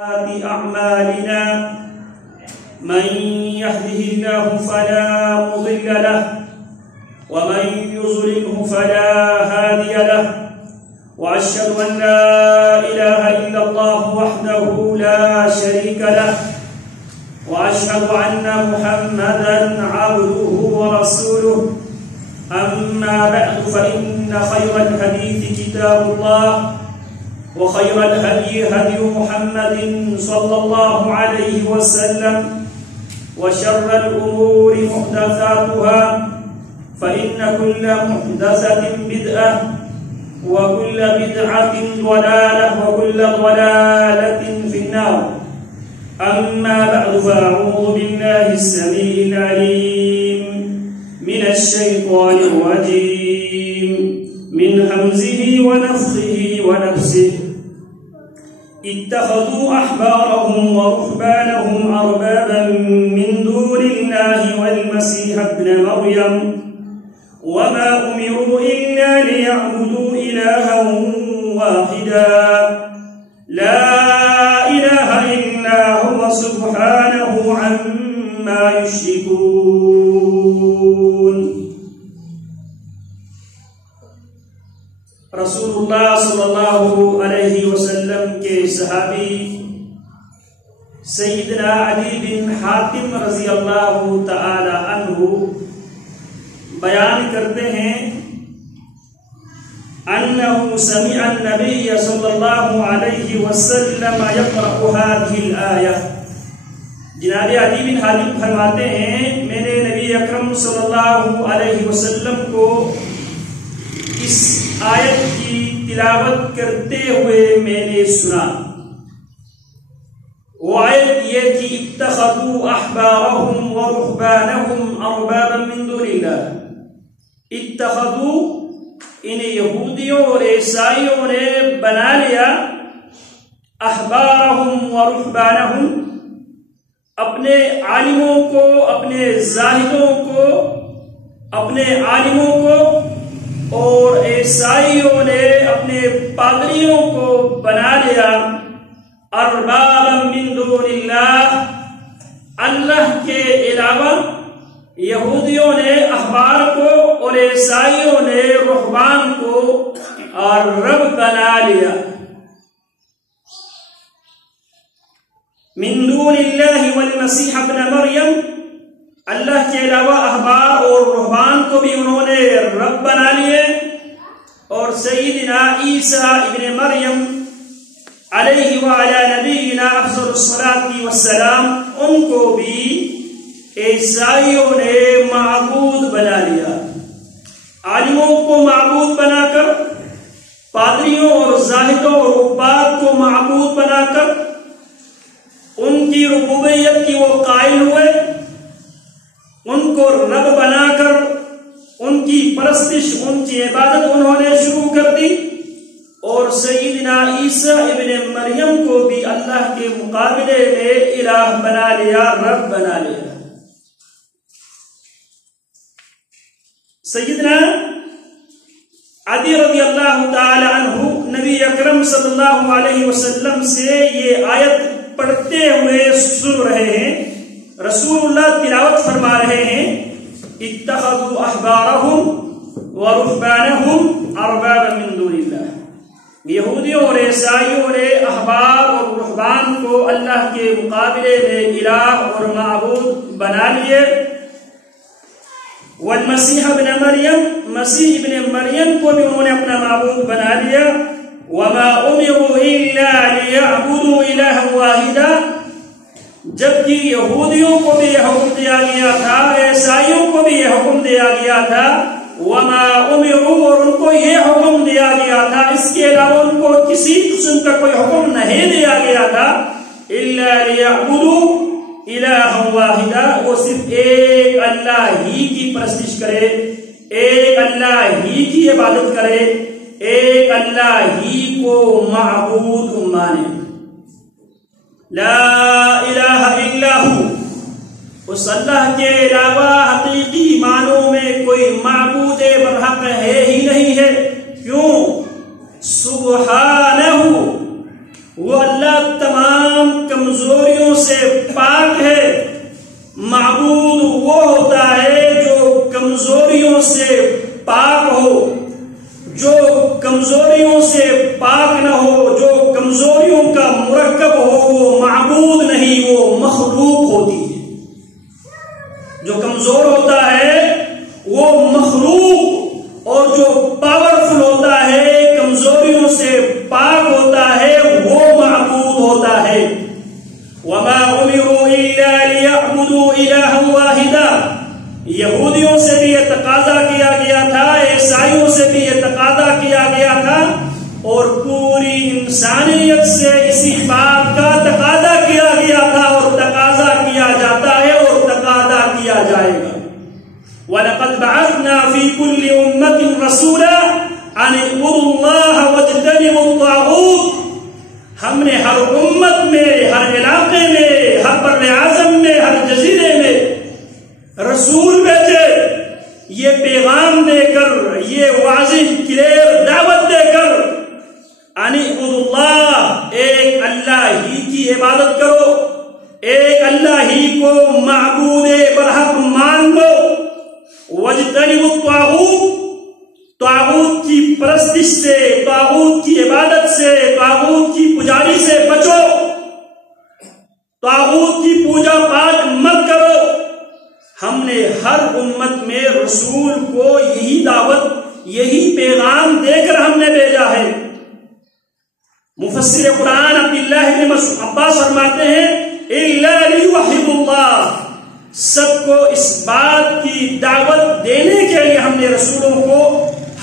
أعمالنا من يهده الله فلا مضل له ومن يضلله فلا هادي له وأشهد أن لا إله إلا الله وحده لا شريك له وأشهد أن محمدا عبده ورسوله أما بعد فإن خير الحديث كتاب الله وخير الهدي هدي محمد صلى الله عليه وسلم وشر الأمور محدثاتها فإن كل محدثة بدعة وكل بدعة ضلالة وكل ضلالة في النار. أما بعد فأعوذ بالله السميع العليم من الشيطان الرجيم من همزه ونفخه ونفسه اتخذوا أحبارهم ورهبانهم أربابا من دون الله والمسيح ابن مريم وما أمروا إلا ليعبدوا إلها واحدا لا إله إلا هو سبحانه عما يشركون. رسول اللہ صلی اللہ علیہ وسلم کے صحابی سیدنا علی بن حاتم رضی اللہ تعالی عنہ بیان کرتے ہیں انہ سمع النبی صلی اللہ علیہ وسلم یقرأ هذه الآیہ. جناب علی بن حاتم فرماتے ہیں میں نے نبی اکرم صلی اللہ علیہ وسلم کو اس آیت کی تلاوت کرتے ہوئے میں نے سنا. وہ آیت یہ تھی اتخذوا احبارهم ورهبانهم اربابا من دون اللہ. اتخذوا ان یہودیوں اور عیسائیوں نے بنا لیا احبارهم ورهبانهم اپنے عالموں کو اپنے زاہدوں کو اپنے عالموں کو اور عیسائیوں نے اپنے پادریوں کو بنا لیا اربابا من دون اللہ اللہ کے علاوہ. یہودیوں نے احبار کو اور عیسائیوں نے رہبان کو رب بنا لیا. من دون اللہ والمسیح ابن مریم اللہ کے علاوہ احبار اور رہبان کو بھی انہوں نے رب بنا لیے اور سیدنا عیسیٰ ابن مریم علیہ وعلی نبینا افضل الصلاۃ والسلام ان کو بھی عیسائیوں نے معبود بنا لیا. عالموں کو معبود بنا کر پادریوں اور زاہدوں اور عباد کو معبود بنا کر ان کی ربوبیت کی وہ قائل ہوئے. ان کو رب بنا کر ان کی پرستش ان کی عبادت انہوں نے شروع کر دی اور سیدنا عیسیٰ ابن مریم کو بھی اللہ کے مقابلے میں الہ بنا لیا رب بنا لیا. سیدنا علی رضی اللہ تعالی عنہ نبی اکرم صلی اللہ علیہ وسلم سے یہ آیت پڑھتے ہوئے سن رہے ہیں. رسول اللہ تلاوت فرما رہے ہیں اتخذوا احبارهم ورهبانهم اربابا من دون اللہ. یہودیوں اور عیسائیوں نے احبار اور رہبان کو اللہ کے مقابلے میں الہ اور معبود بنا لیے. والمسیح ابن مریم مسیح ابن مریم کو بھی انہوں نے اپنا معبود بنا لیا. وما امروا الا ليعبدوا الها واحدا جبکہ یہودیوں کو بھی یہ حکم دیا گیا تھا عیسائیوں کو بھی یہ حکم دیا گیا تھا. وما امروا اور ان کو یہ حکم دیا گیا تھا اس کے علاوہ ان کو کسی قسم کا کوئی حکم نہیں دیا گیا تھا الا ليعبدوا الها واحدا وہ صرف ایک اللہ ہی کی پرستش کرے ایک اللہ ہی کی عبادت کرے ایک اللہ ہی کو معبود مانے. لا الہ الا ہو اس اللہ کے علاوہ حقیقی معنوں میں کوئی معبود برحق ہے ہی نہیں ہے. کیوں؟ سبحانہ وہ اللہ تمام مرکب ہو وہ معبود نہیں، وہ مخلوق ہوتی ہے۔ جو کمزور ہوتا ہے وہ مخلوق، اور جو پاورفل ہوتا ہے، کمزوریوں سے پاک ہوتا ہے، وہ معبود ہوتا ہے۔ وما امروا الا ليعبدوا الها واحدا، یہودیوں سے بھی یہ تقاضا کیا گیا تھا، عیسائیوں سے بھی یہ تقاضا کیا گیا تھا، اور پوری انسانیت سے اسی بات کا تقاضا کیا گیا تھا، اور تقاضا کیا جاتا ہے، اور تقاضا کیا جائے گا۔ وَلَقَدْ بَعَثْنَا فِي كُلِّ أُمَّةٍ رَسُولًا أَنِ اعْبُدُوا اللَّهَ وَاجْتَنِبُوا الطَّاغُوتَ، ہم نے ہر امت میں، ہر علاقے میں، ہر بر اعظم میں، ہر جزیرے میں رسول بھیجے، یہ پیغام دے کر، یہ واضح کلیئر دعوت دے کر، ان اعبدوا اللہ، ایک اللہ ہی کی عبادت کرو، ایک اللہ ہی کو معبود برحق مان لو، واجتنبوا الطاغوت، طاغوت کی پرستش سے، طاغوت کی عبادت سے، طاغوت کی پجاری سے بچو، طاغوت کی پوجا پاٹ مت کرو۔ ہم نے ہر امت میں رسول کو یہی دعوت، یہی پیغام دے کر ہم نے بھیجا ہے۔ مفسر قرآن عبداللہ بن عباس فرماتے ہیں الا لیوحدوا اللہ، سب کو اس بات کی دعوت دینے کے لیے ہم نے رسولوں کو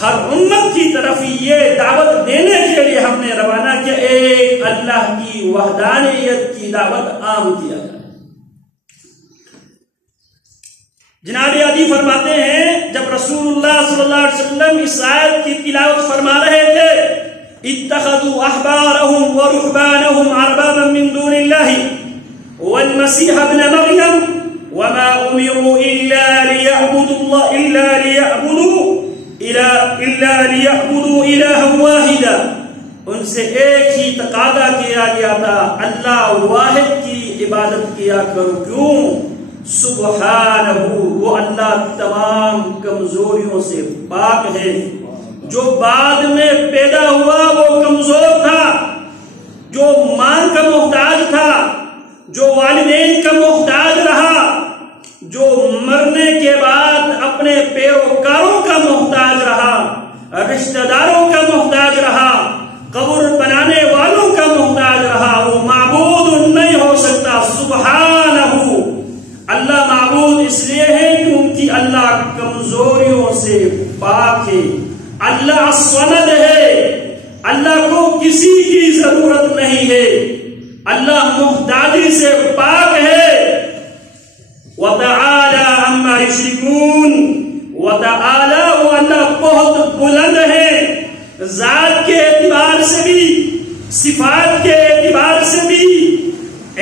ہر امت کی طرف یہ دعوت دینے کے لیے ہم نے روانہ کیا، ایک اللہ کی وحدانیت کی دعوت عام کیا جائے۔ جناب علی فرماتے ہیں جب رسول اللہ صلی اللہ علیہ وسلم اس آیت کی تلاوت فرما رہے تھے، اتخذوا احبارهم ورهبانهم اربابا من دون الله والمسيح ابن مريم وما امروا الا ليعبدوا الها واحدا، ان سے ایک ہی تقاضا کیا گیا تھا، اللہ واحد کی عبادت کیا کرو۔ کیوں؟ سبحانہ، وہ اللہ تمام کمزوریوں سے پاک ہے۔ جو بعد میں پیدا ہوا وہ کمزور تھا، جو ماں کا محتاج تھا، جو والدین کا محتاج رہا، جو مرنے کے بعد اپنے پیروکاروں کا محتاج رہا، رشتہ داروں کا محتاج رہا، قبر بنانے والوں کا محتاج رہا، وہ معبود نہیں ہو سکتا۔ سبحانہ، اللہ معبود اس لیے ہے کیونکہ اللہ کمزوریوں سے پاک ہے، اللہ الصمد ہے، اللہ کو کسی کی ضرورت نہیں ہے، اللہ محتاجی سے پاک ہے۔ وَتَعَالَى عَمَّا يُشْرِكُونَ، وَتَعَالَى، وہ اللہ بہت بلند ہے، ذات کے اعتبار سے بھی، صفات کے اعتبار سے بھی،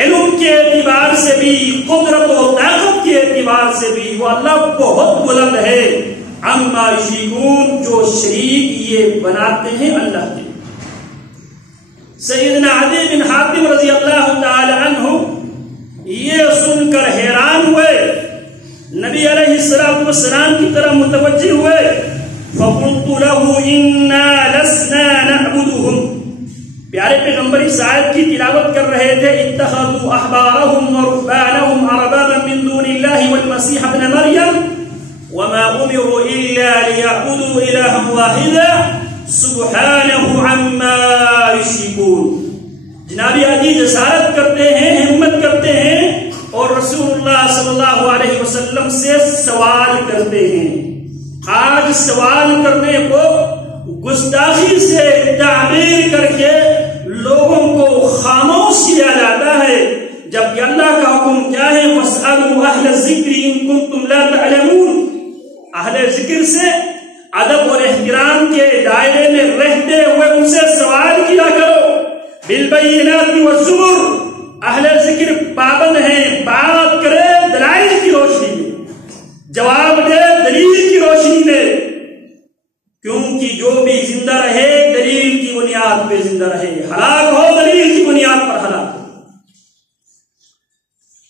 علم کے اعتبار سے بھی، قدرت و طاقت کے اعتبار سے بھی وہ اللہ بہت بلند ہے۔ عما یشرکون، جو شریک یہ بناتے ہیں اللہ کے۔ سیدنا عدی بن حاتم رضی اللہ تعالی عنہ یہ سن کر حیران ہوئے، نبی علیہ الصلوۃ والسلام کی طرف متوجہ ہوئے، فقلت له انا لسنا نعبدهم، پیارے پیغمبر اس آیت کی تلاوت کر رہے تھے، اتخذوا احبارهم ورهبانهم اربابا من دون الله والمسيح ابن مريم وما امروا الا ليعبدوا الها واحدا سبحانه عما يشركون۔ جناب علی جسارت کرتے ہیں، ہمت کرتے ہیں، اور رسول اللہ صلی اللہ علیہ وسلم سے سوال کرتے ہیں۔ آج سوال کرنے کو گستاخی سے تعبیر کر کے لوگوں کو خاموش کیا جاتا ہے، جبکہ اللہ کا حکم کیا ہے؟ فاسألوا اہل الذکر ان کنتم لا تعلمون، اہل ذکر سے ادب اور احترام کے دائرے میں رہتے ہوئے ان سے سوال کیا کرو۔ بالبینات والزبر، اہل ذکر پابند ہیں، بات کرے دلائل کی روشنی میں، جواب دے دلیل کی روشنی میں، کیونکہ جو بھی زندہ رہے دلیل کی بنیاد پہ زندہ رہے، ہلاک ہو دلیل کی بنیاد پر ہلاک ہو۔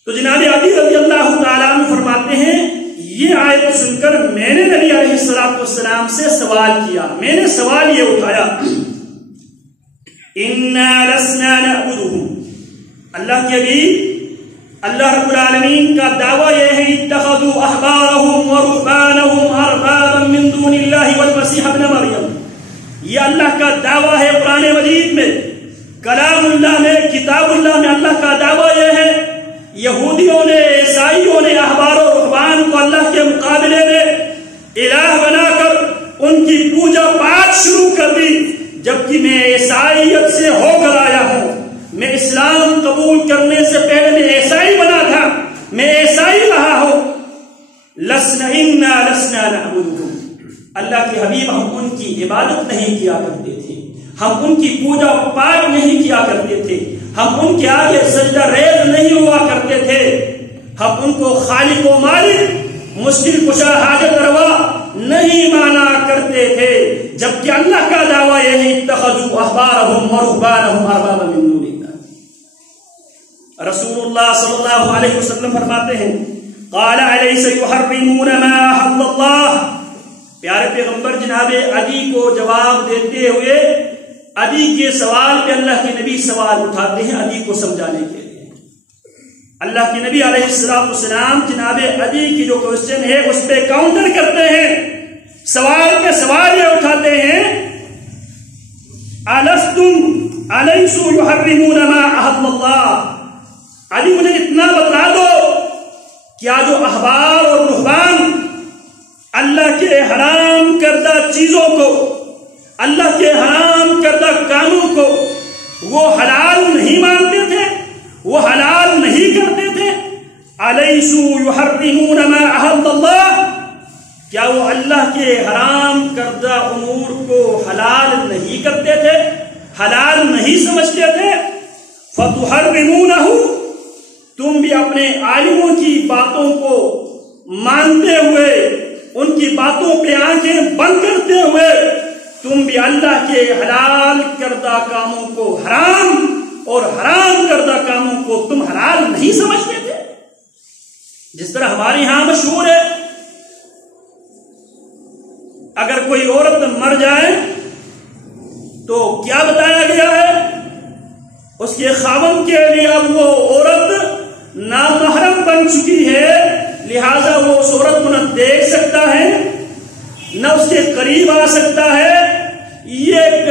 تو جناب علی رضی اللہ تعالیٰ عنہ فرماتے ہیں یہ آیت سن کر میں نے نبی علیہ الصلوۃ والسلام سے سوال کیا، میں نے سوال یہ اٹھایا، انا لسنا نعبدهم، اللہ کے بھی اللہ رب العالمین کا دعویٰ یہ ہے اتخذوا احبارهم ورهبانهم اربابا من دون اللہ والمسیح ابن مریم. یہ اللہ کا دعویٰ ہے قرآن مجید میں، کلام اللہ میں، کتاب اللہ میں اللہ کا دعویٰ یہ ہے یہودیوں نے عیسائیوں نے احبار و رہبان کو اللہ کے مقابلے میں الہ بنا کر ان کی پوجا پاٹ شروع کر دی، جبکہ میں عیسائیت سے ہو کر آیا ہوں. میں اسلام قبول کرنے سے پہلے میں عیسائی بنا تھا، میں عیسائی رہا ہوں. لسنا نعبدهم. اللہ کے حبیب ہم ان کی عبادت نہیں کیا کرتے تھے، ہم ان کی پوجا پاٹ نہیں کیا کرتے تھے، ہم ان کے آگے سجدہ ریز نہیں ہوا کرتے تھے، ہم ان کو خالق و مالک مشکل کشا حاجت روا نہیں مانا کرتے تھے. جبکہ اللہ کا دعویٰ یہ ہے اتخذوا احبارهم ورهبانهم اربابا من دون اللہ. رسول اللہ صلی اللہ علیہ وسلم فرماتے ہیں قال الیس یحرمون ما احل اللہ. پیارے پیغمبر جناب عدی کو جواب دیتے ہوئے عدی کے سوال پہ اللہ کے نبی سوال اٹھاتے ہیں عدی کو سمجھانے کے لیے. اللہ کے نبی علیہ السلام جناب عدی کی جو کوشچن ہے اس پہ کاؤنٹر کرتے ہیں، سوال پہ سوال یہ اٹھاتے ہیں الستم الیسوا یحرمون ما احل اللہ. علی مجھے اتنا بتا دو، کیا جو احبار اور رہبان اللہ کے حرام کردہ چیزوں کو، اللہ کے حرام کردہ کاموں کو وہ حلال نہیں مانتے تھے، وہ حلال نہیں کرتے تھے؟ الیسوا یحرمون ما احل اللہ. کیا وہ اللہ کے حرام کردہ امور کو حلال نہیں کرتے تھے، حلال نہیں سمجھتے تھے؟ فتحرمونہ. تم بھی اپنے عالموں کی باتوں کو مانتے ہوئے، ان کی باتوں پہ آنکھیں بند کرتے ہوئے تم بھی اللہ کے حلال کردہ کاموں کو حرام اور حرام کردہ کاموں کو تم حلال نہیں سمجھتے تھے. جس طرح ہمارے ہاں مشہور ہے، اگر کوئی عورت مر جائے تو کیا بتایا گیا ہے؟ اس کے خاوند کے لیے اب وہ عورت نامحرم بن چکی ہے، لہذا وہ اس عورت کو نہ دیکھ سکتا ہے نہ اس کے قریب آ سکتا ہے. یہ ایک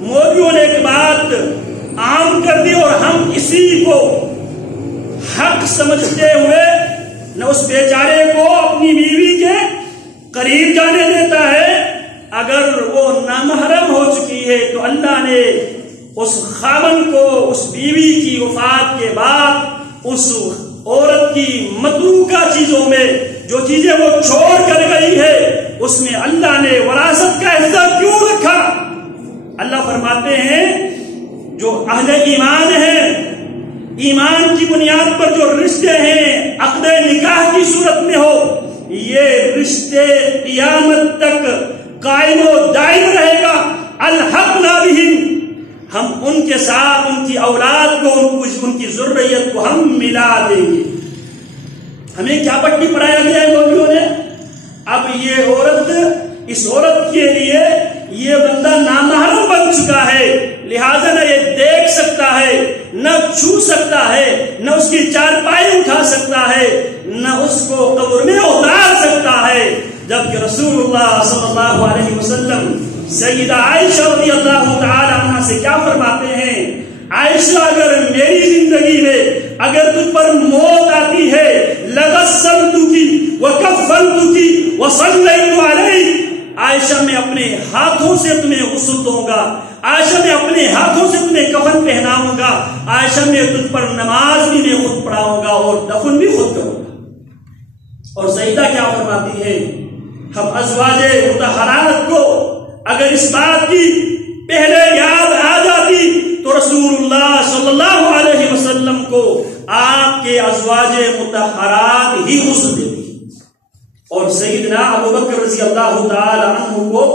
مولویوں نے ایک بات عام کر دی اور ہم اسی کو حق سمجھتے ہوئے نہ اس بیچارے کو اپنی بیوی کے قریب جانے دیتا ہے. اگر وہ نامحرم ہو چکی ہے تو اللہ نے اس خاوند کو اس بیوی کی وفات کے بعد اس عورت کی متروکہ چیزوں میں جو چیزیں وہ چھوڑ کر گئی ہے اس میں اللہ نے وراثت کا حصہ کیوں رکھا؟ اللہ فرماتے ہیں جو اہل ایمان ہیں، ایمان کی بنیاد پر جو رشتے ہیں عقد نکاح کی صورت میں ہو، یہ رشتے قیامت تک قائم و دائم رہے گا. الحقنا بہم. ہم ان کے ساتھ ان کی اولاد کو ان کی ذریت کو ہم ملا دیں گے. ہمیں کیا پٹی پڑھایا گیا ہے مولویوں نے؟ اب یہ عورت، اس عورت کے لیے یہ بندہ نامحرم بن چکا ہے، لہذا نہ یہ دیکھ سکتا ہے، نہ چھو سکتا ہے، نہ اس کی چارپائی اٹھا سکتا ہے، نہ اس کو قبر میں اتار سکتا ہے. جبکہ رسول اللہ صلی اللہ علیہ وسلم سیدہ عائشہ رضی اللہ تعالی عنہ سے کیا فرماتے ہیں؟ عائشہ اگر میری زندگی میں اگر تجھ پر موت آتی ہے لغسلتکی وکفنتکی وصلیت علیک. عائشہ میں اپنے ہاتھوں سے تمہیں غسل دوں گا، عائشہ میں اپنے ہاتھوں سے تمہیں کفن پہناؤں گا، عائشہ میں تجھ پر نماز بھی میں خود پڑھاؤں گا اور دفن بھی خود کروں گا. اور سیدہ کیا فرماتی ہے؟ ہم ازواج مطہرات کو اگر اس بات کی پہلے یاد آ جاتی تو رسول اللہ صلی اللہ علیہ وسلم کو آپ کے ازواج مطہرات ہی غسل دیتی، اور سیدنا ابو بکر رضی اللہ تعالی عنہ کو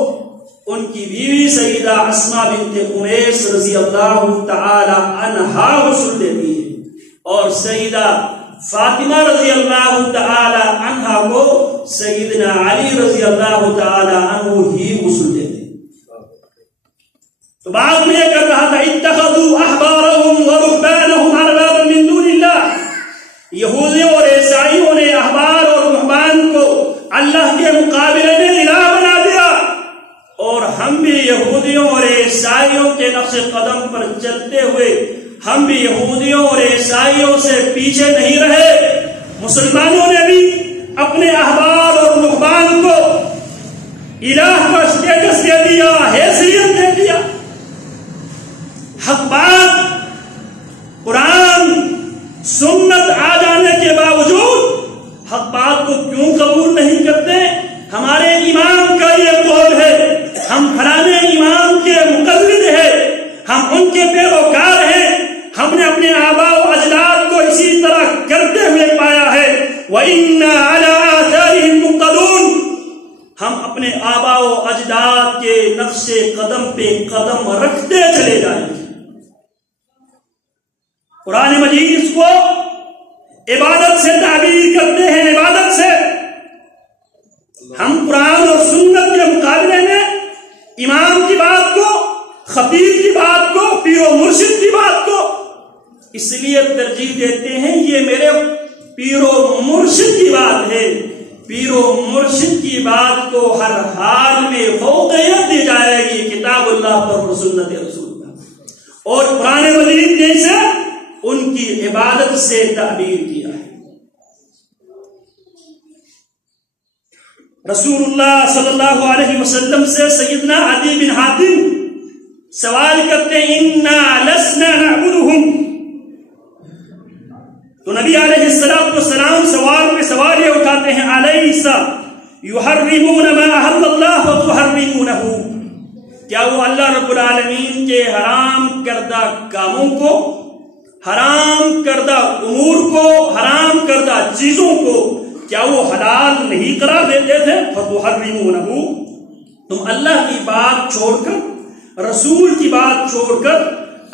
ان کی بیوی سیدہ اسماء بنت امیس رضی اللہ تعالی عنہا غسل دیتی ہے، اور سیدہ فاطمہ رضی اللہ تعالی عنہا کو سیدنا علی رضی اللہ تعالی عنہ ہی غسل دیتے. تو بعد میں یہ کر رہا تھا اتخذوا احبارهم ورهبانهم اربابا قدم پر چلتے ہوئے ہم بھی یہودیوں اور عیسائیوں سے پیچھے نہیں رہے. مسلمانوں نے بھی اپنے احبار اور رہبان کو الہ کا اسٹیٹس دے دیا, حیثیت دے دیا. حق بات قرآن سنت آ جانے کے باوجود حق بات کو کیوں قبول نہیں کرتے؟ ہمارے امام کا یہ قول ہے, ہم فلانے امام کے مقلد ہیں, ہم ان کے پیروکار ہیں, ہم نے اپنے آباء و اجداد کو اسی طرح کرتے ہوئے پایا ہے. وَإِنَّا عَلَىٰ آثَارِهِمْ مُقْتَدُونَ, ہم اپنے آباء و اجداد کے نقش قدم پہ قدم رکھتے چلے جائیں گے. قرآن مجید اس کو عبادت سے تعبیر کرتے ہیں, عبادت سے. ہم قرآن اور سنت کے مقابلے میں امام کی بات کو, خطیب کی بات کو, پیر و مرشد کی بات کو اس لیے ترجیح دیتے ہیں یہ میرے پیر و مرشد کی بات ہے. پیر و مرشد کی بات کو ہر حال میں فوقیت دی جائے گی کتاب اللہ پر اور سنت رسول اللہ. اور قرآن مجید نے اسے ان کی عبادت سے تعبیر کیا ہے. رسول اللہ صلی اللہ علیہ وسلم سے سیدنا عدی بن حاتم سوال کرتے ہیں اِنَّا لَسْنَا نَعْبُدُهُمْ, تو نبی علیہ السلام سوال میں سوال یہ اٹھاتے ہیں أَلَيْسَ يُحَرِّمُونَ مَا أَحَلَّ اللَّهُ وَتُحَرِّمُونَهُ, کیا وہ اللہ رب العالمین کے حرام کردہ کاموں کو, حرام کردہ امور کو, حرام کردہ چیزوں کو کیا وہ حلال نہیں قرار دیتے تھے؟ فَتُحَرِّمُونَهُ, تم اللہ کی بات چھوڑ کر, رسول کی بات چھوڑ کر,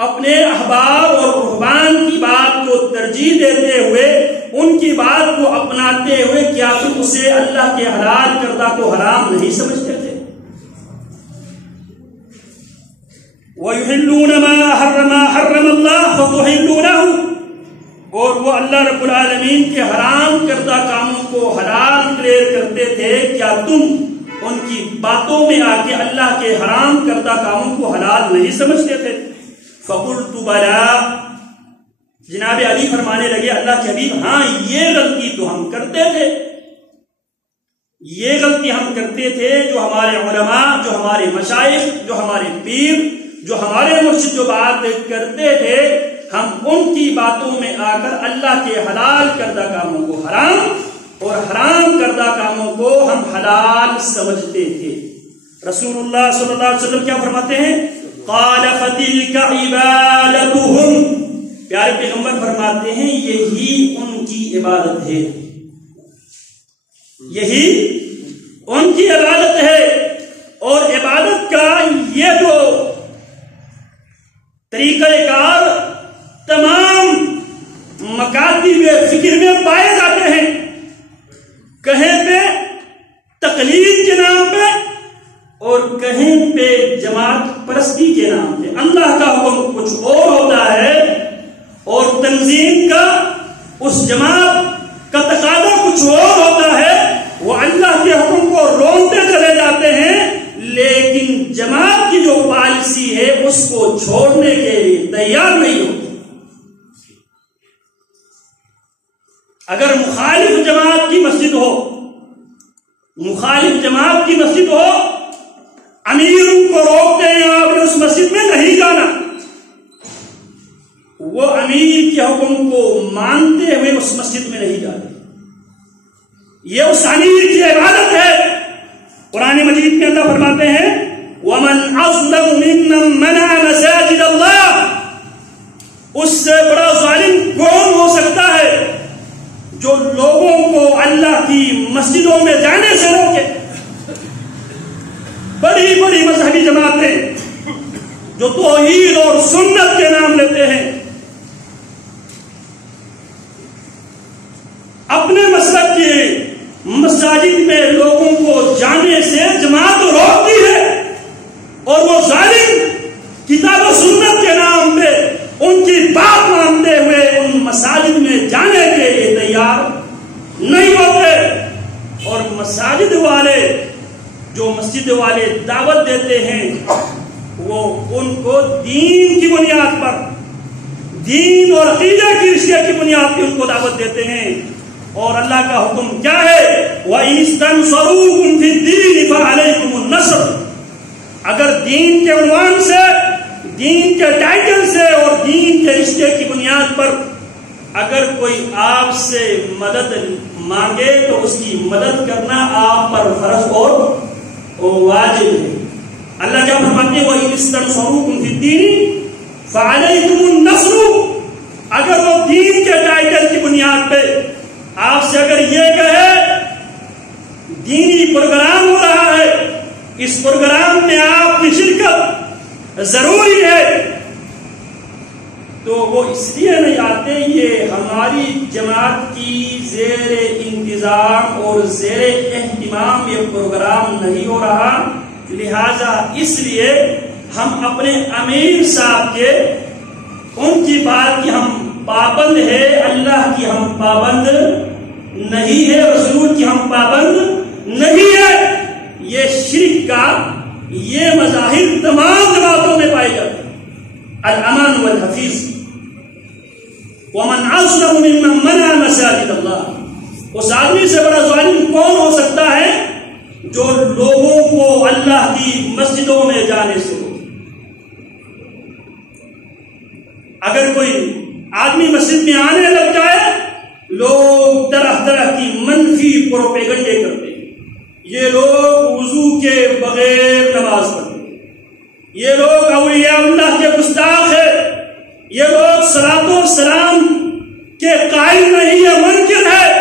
اپنے احبار اور رہبان کی بات کو ترجیح دیتے ہوئے, ان کی بات کو اپناتے ہوئے کیا تم اسے اللہ کے حلال کردہ کو حرام نہیں سمجھتے تھے؟ وَيُحِلُّونَ مَا حَرَّمَ اللَّهُ فَتُحِلُّونَهُ, اور وہ اللہ رب العالمین کے حرام کردہ کاموں کو حلال قرار کرتے تھے, کیا تم ان کی باتوں میں آ کے اللہ کے حرام کردہ کاموں کو حلال نہیں سمجھتے تھے؟ فَقُلْتُ بَلَا, جناب علی فرمانے لگے اللہ کے حبیب ہاں یہ غلطی تو ہم کرتے تھے, یہ غلطی ہم کرتے تھے. جو ہمارے علماء, جو ہمارے مشائخ, جو ہمارے پیر, جو ہمارے مرشد جو بات کرتے تھے, ہم ان کی باتوں میں آ کر اللہ کے حلال کردہ کاموں کو حرام اور حرام کردہ کاموں کو ہم حلال سمجھتے تھے. رسول اللہ صلی اللہ علیہ وسلم کیا فرماتے ہیں؟ قال فتلك عبادتهم, پیارے پیغمبر فرماتے ہیں یہی ان کی عبادت ہے, یہی ان کی عبادت ہے. اور عبادت کا یہ جو طریقہ کار تمام مکاتب فکر میں پائے جاتے ہیں, کہیں پہ تقلید کے نام پہ اور کہیں پہ جماعت پرستی کے نام پہ. اللہ کا حکم کچھ اور ہوتا ہے اور تنظیم کا, اس جماعت کا تقاضا کچھ اور ہوتا ہے. وہ اللہ کے حکم کو روکتے چلے جاتے ہیں, لیکن جماعت کی جو پالیسی ہے اس کو چھوڑنے کے لیے تیار نہیں ہوتے. اگر مخالف جماعت کی مسجد ہو, مخالف جماعت کی مسجد ہو, امیر ان کو روکتے ہیں آپ نے اس مسجد میں نہیں جانا, وہ امیر کے حکم کو مانتے ہوئے اس مسجد میں نہیں جاتے. یہ اس امیر کی عبادت ہے. قرآن مجید میں اللہ فرماتے ہیں وَمَنْ أَظْلَمُ مِمَّنْ مَنَعَ مَسَاجِدَ اللَّهِ, اس سے بڑا ظالم کون ہو سکتا ہے جو لوگوں کو اللہ کی مسجدوں میں جانے سے روکے. بڑی بڑی مذہبی جماعتیں جو توحید اور سنت کے نام لیتے ہیں, اپنے مسلک کے مساجد میں لوگوں کو جانے سے جماعت روکتی ہے, اور وہ ظالم کتاب و سنت کے نام پہ ان کی بات مانتے ہوئے ان مساجد میں جانے کے لیے تیار نہیں ہوتے. اور مساجد والے جو مسجد والے دعوت دیتے ہیں وہ ان کو دین کی بنیاد پر، دین اور عقیدہ کی رشتے کی بنیاد پر ان کو دعوت دیتے ہیں۔ اور اللہ کا حکم کیا ہے؟ وَإِنِ اسْتَنصَرُوكُمْ فِي الدِّينِ فَعَلَيْكُمُ النَّصْرُ۔ اگر دین کے عنوان سے، دین کے ٹائٹل سے اور دین کے رشتے کی بنیاد پر اگر کوئی آپ سے مدد مانگے تو اس کی مدد کرنا آپ پر فرض اور واجب ہے۔ اللہ کیا فرماتے ہیں؟ وَإِنِ اسْتَنصَرُوكُمْ فِي الدِّينِ فَعَلَيْكُمُ النَّصْرُ۔ اگر وہ دین کے ٹائٹل کی بنیاد پہ آپ سے اگر یہ کہے دینی پروگرام ہو رہا ہے، اس پروگرام میں آپ کی شرکت ضروری ہے، تو وہ اس لیے نہیں آتے، یہ ہماری جماعت کی زیر انتظام اور زیر اہتمام یہ پروگرام نہیں ہو رہا، لہذا اس لیے ہم اپنے امیر صاحب کے ان کی بات کی ہم پابند ہے، اللہ کی ہم پابند نہیں ہے، رسول کی ہم پابند نہیں ہے۔ یہ شرک کا یہ مظاہر تمام جماعتوں میں پائے جاتے ہیں۔ الامان والحفیظ ومن اظلم ممن منع مساجد اللہ۔ اس آدمی سے بڑا ظالم کون ہو سکتا ہے جو لوگوں کو اللہ کی مسجدوں میں جانے سے ہو۔ اگر کوئی آدمی مسجد میں آنے لگ جائے، لوگ طرح طرح کی منفی پروپیگنڈے کرتے ہیں، یہ لوگ وضو کے بغیر نماز پڑھتے ہیں، یہ لوگ اولیاء اللہ کے گستاخ ہیں، یہ لوگ صلاۃ و سلام کے قائل نہیں ہے، منکر ہے،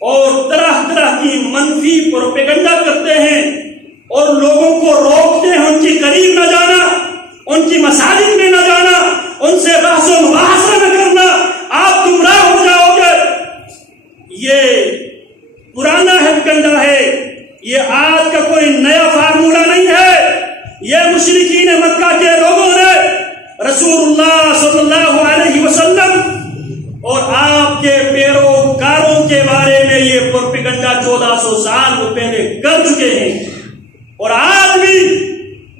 اور طرح طرح کی منفی پروپیگنڈا کرتے ہیں اور لوگوں کو روکتے ہیں ان کے قریب نہ جانا، ان کی مساجد میں نہ جانا، ان سے بحث و مباحثہ نہ کرنا، آپ گمراہ ہو جاؤ گے۔ یہ پرانا ہتھکنڈا ہے، یہ آج کا کوئی نیا فارمولہ نہیں ہے۔ یہ مشرکین مکہ کے لوگوں نے رسول اللہ صلی اللہ علیہ وسلم اور آپ کے پیروکاروں کے بارے میں یہ پروپیگنڈا 1400 سال پہلے کر چکے ہیں، اور آج بھی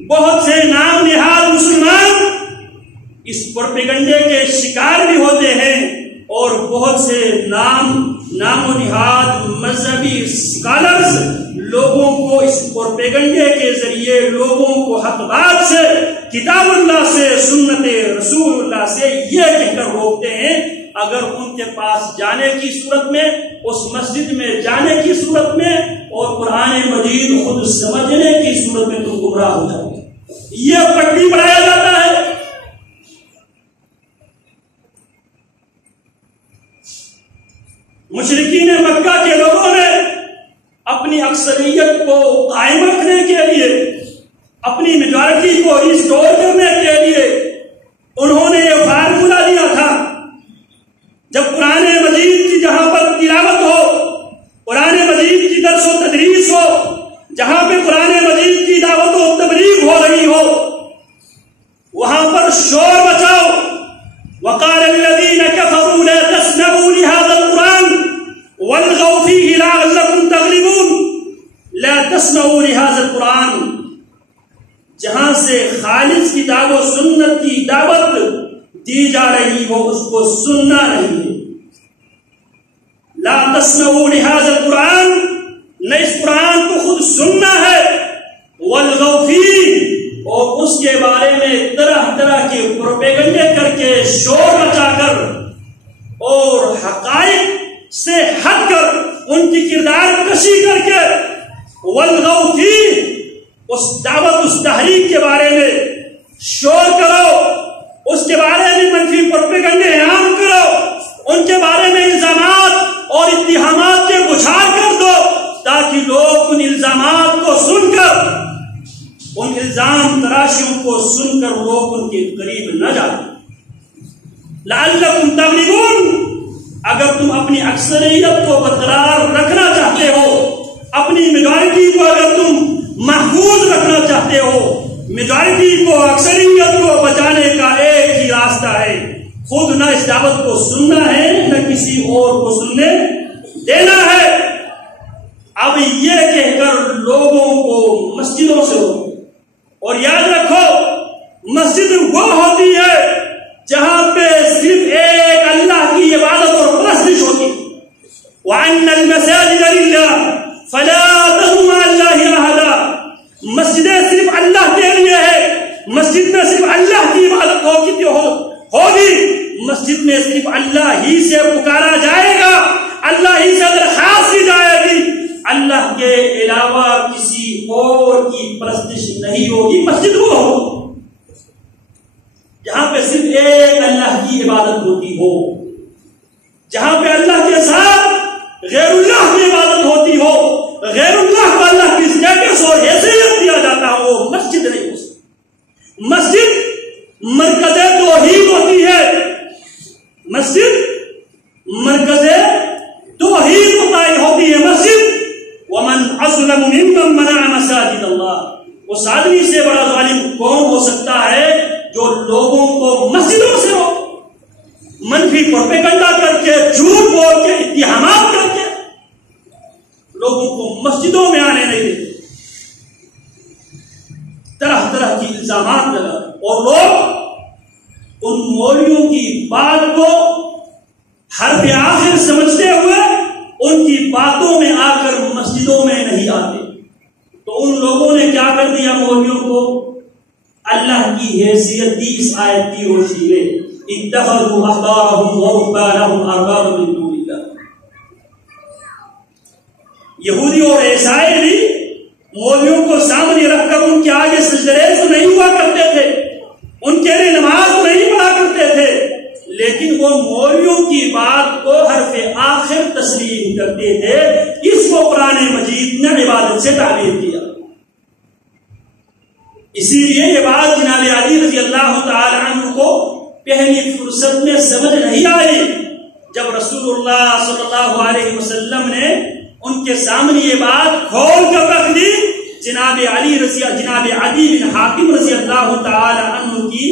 بہت سے نام نہاد مسلمان اس پروپیگنڈے کے شکار بھی ہوتے ہیں، اور بہت سے نام و نہاد مذہبی اسکالرز لوگوں کو اس پروپیگنڈے کے ذریعے لوگوں کو حق بات سے، کتاب اللہ سے، سنت رسول اللہ سے یہ کہہ کر روکتے ہیں اگر ان کے پاس جانے کی صورت میں، اس مسجد میں جانے کی صورت میں اور قرآن مجید خود سمجھنے کی صورت میں تم گمراہ ہو جاؤ گے، یہ پٹی بڑھایا جاتا ہے۔ مشرکین مکہ کے لوگوں نے اپنی اکثریت کو قائم رکھنے کے لیے، اپنی میجورٹی کو ریسٹور کرنے کے لیے انہوں نے یہ فارمولہ دیا تھا، جب قرآن مجید کی جہاں پر تلاوت ہو، قرآن مجید کی درس و تدریس ہو، جہاں پہ قرآن مجید کی دعوت و تبلیغ ہو رہی ہو، وہاں پر شور بچاؤ۔ وقال الذين كفروا لا تسمعوا لهذا القرآن والغوا فيه لعلكم تغلبون۔ لا تسمعوا لهذا القرآن، جہاں سے خالص کتاب و سنت کی دعوت دی جا رہی ہو اس کو سننا نہیں ہے۔ لا تسمعوا لهذا القرآن، نہ اس قرآن کو خود سننا ہے، والغوا فيه، اور اس کے بارے میں طرح طرح کے پروپیگنڈے کر کے، شور مچا کر اور حقائق سے ہٹ کر، ان کی کردار کشی کر کے، والغوا فيه، اس دعوت اس تحریک کے بارے میں شور کرو، اس کے بارے میں منفی پروپیگنڈے عام کرو، ان کے بارے میں الزامات اور اتہامات کے بچھاڑ کر دو، تاکہ لوگ ان الزامات کو سن کر، ان الزام تراشیوں کو سن کر لوگ ان کے قریب نہ جائیں۔ لعلکم تغلبون، اگر تم اپنی اکثریت کو برقرار رکھنا چاہتے ہو، اپنی میجورٹی کو اگر تم محفوظ رکھنا چاہتے ہو، میجورٹی کو، اکثریت کو بچانے کا ایک ہی راستہ ہے، خود نہ اس دعوت کو سننا ہے نہ کسی اور کو سننے دینا ہے۔ اب یہ کہہ کر لوگوں کو مسجدوں سے روکو اور یاد رکھو مسجد وہ ہوتی ہے جہاں پہ صرف ایک اللہ کی عبادت اور پرستش ہوتی ہے. وَأَنَّ الْمَسَاجِدَ لِلَّهِ فَلَا تَدْعُوا مَعَ اللَّهِ أَحَدًا. مسجدیں صرف اللہ کے لیے ہے. مسجد میں صرف اللہ کی عبادت ہوگی. مسجد میں صرف اللہ ہی سے پکارا جائے گا, اللہ ہی سے درخواست کی جائے گی. اللہ کے علاوہ کسی اور کی پرستش نہیں ہوگی. مسجد وہ ہوگی جہاں پہ صرف ایک اللہ کی عبادت ہوتی ہو, جہاں پہ اللہ کے ساتھ غیر اللہ کی عبادت ہوتی ہو, غیر اللہ کو اللہ کی اسٹیٹس اور حیثیت دیا جاتا ہو, وہ مسجد نہیں ہو سکتی. مسجد مرکز توحید ہوتی ہے. مسجد مرکز توحید ہوتی ہے. مسجد ومن اظلم ممن منع مساجد اللہ. اس آدمی سے بڑا ظالم کون ہو سکتا ہے جو لوگوں کو مسجدوں سے روکے, منفی پروپیگنڈا کر کے, جھوٹ بول کے, اتہامات کر کے لوگوں کو مسجدوں میں آنے نہیں دیتے, طرح طرح کی الزامات لگا, اور لوگ ان مولویوں کی بات کو حرف آخر سمجھتے ہوئے ان کی باتوں میں آ کر مسجدوں میں نہیں آتے. تو ان لوگوں نے کیا کر دیا, مولویوں کو اللہ کی حیثیت دی اس آیت کی روشنی میں. اتخذوا احبارهم ورهبانهم اربابا من دون اللہ. یہودی اور عیسائی بھی مولویوں کو سامنے رکھ کر ان کے آگے سجدے تو نہیں ہوا کرتے تھے, ان کے لیے نماز نہیں پڑھا کرتے تھے, لیکن وہ مولویوں کی بات کو حرف آخر تسلیم کرتے تھے. اس کو قرآن مجید نے عبادت سے تعبیر کیا. اسی لیے یہ بات جناب علی رضی اللہ تعالی عنہ کو پہلی فرصت میں سمجھ نہیں آئی جب رسول اللہ صلی اللہ علیہ وسلم نے ان کے سامنے یہ بات کھول کر رکھ دی. جناب علی بن حاتم رضی اللہ تعالی عنہ کی